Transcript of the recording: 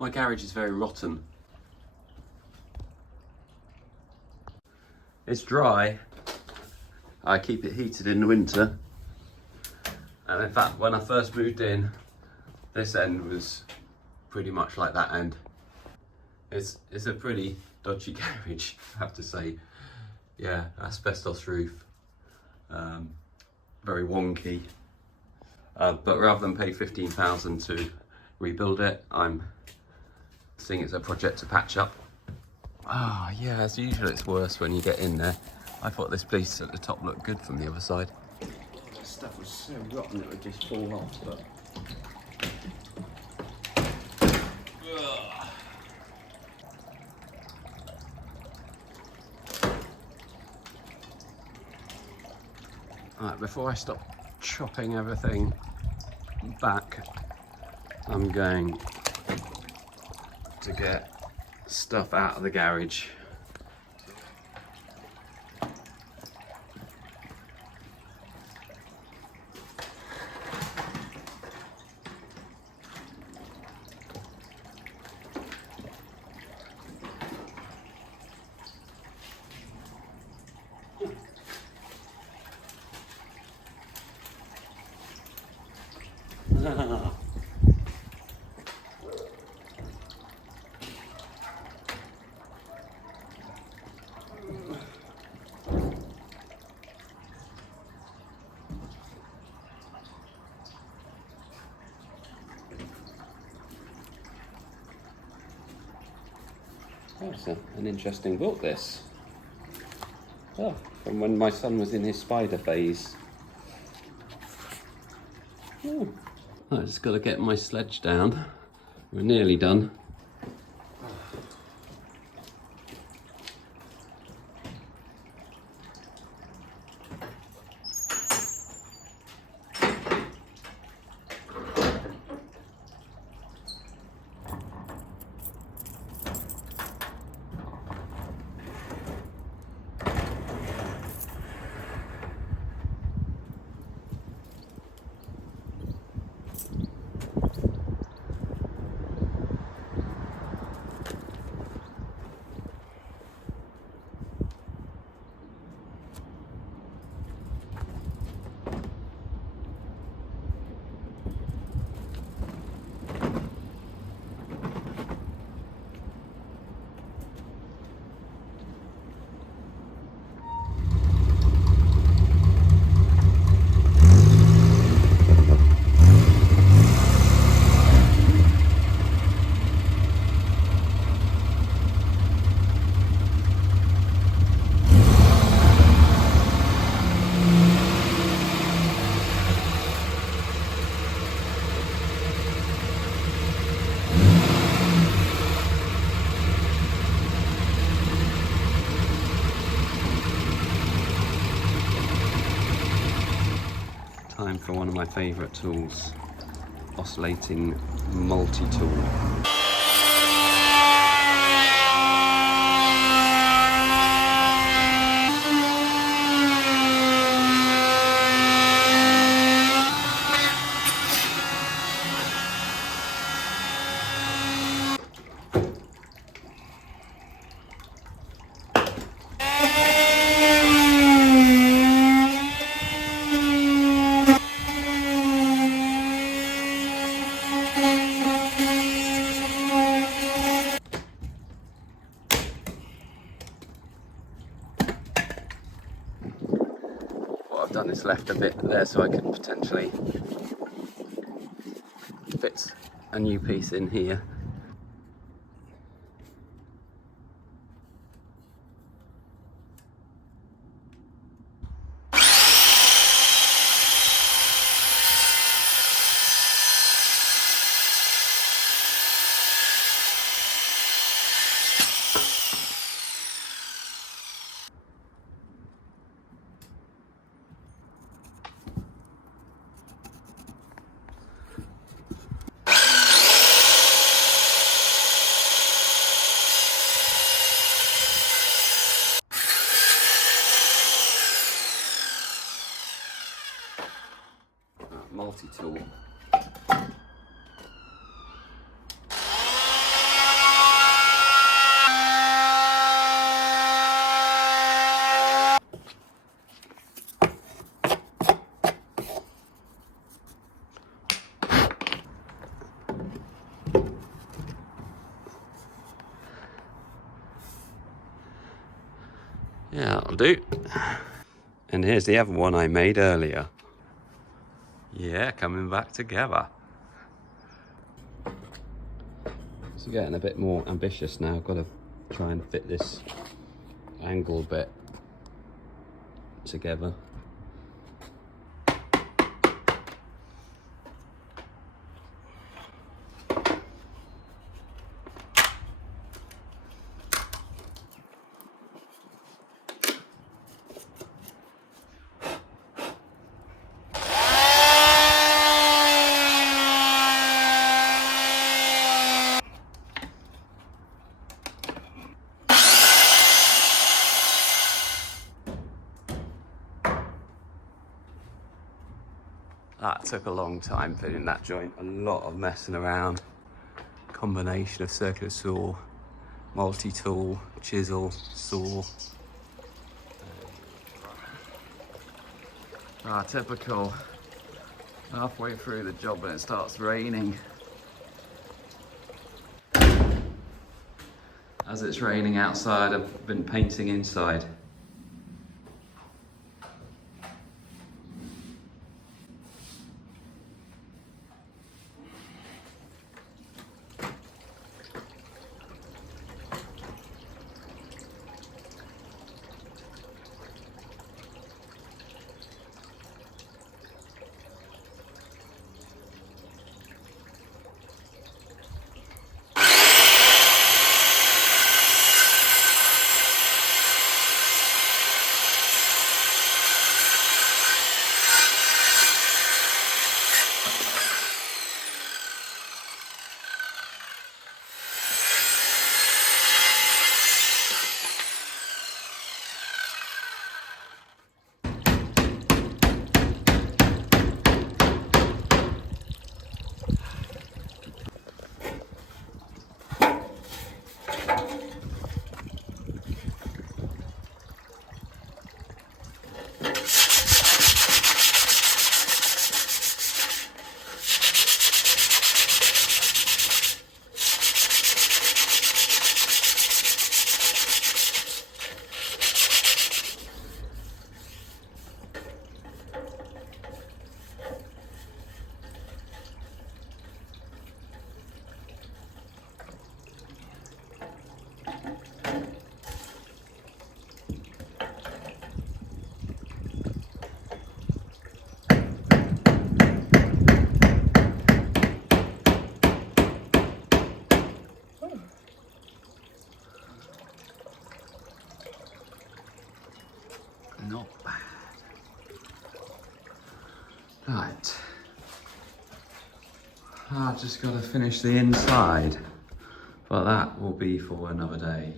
My garage is very rotten. It's dry. I keep it heated in the winter. And in fact, when I first moved in, this end was pretty much like that end. It's a pretty dodgy garage, I have to say. Yeah, asbestos roof. Very wonky. But rather than pay £15,000 to rebuild it, I'm seeing it as a project to patch up. Ah, yeah, as usual it's worse when you get in there. I thought this piece at the top looked good from the other side. Oh, that stuff was so rotten it would just fall off, but... Right, before I stop chopping everything back, I'm going to get stuff out of the garage. That's an interesting book, this. Oh, from when my son was in his spider phase. Oh. I just got to get my sledge down. We're nearly done. Time for one of my favourite tools, oscillating multi-tool. I've done is left a bit there so I could potentially fit a new piece in here. Multi-tool. Yeah, that'll do. And here's the other one I made earlier. Yeah, coming back together. So getting a bit more ambitious now. I've got to try and fit this angle bit together. That took a long time fitting that joint, a lot of messing around. Combination of circular saw, multi-tool, chisel, saw. Typical. Halfway through the job and it starts raining. As it's raining outside, I've been painting inside. Not bad. Right. I've just got to finish the inside, but that will be for another day.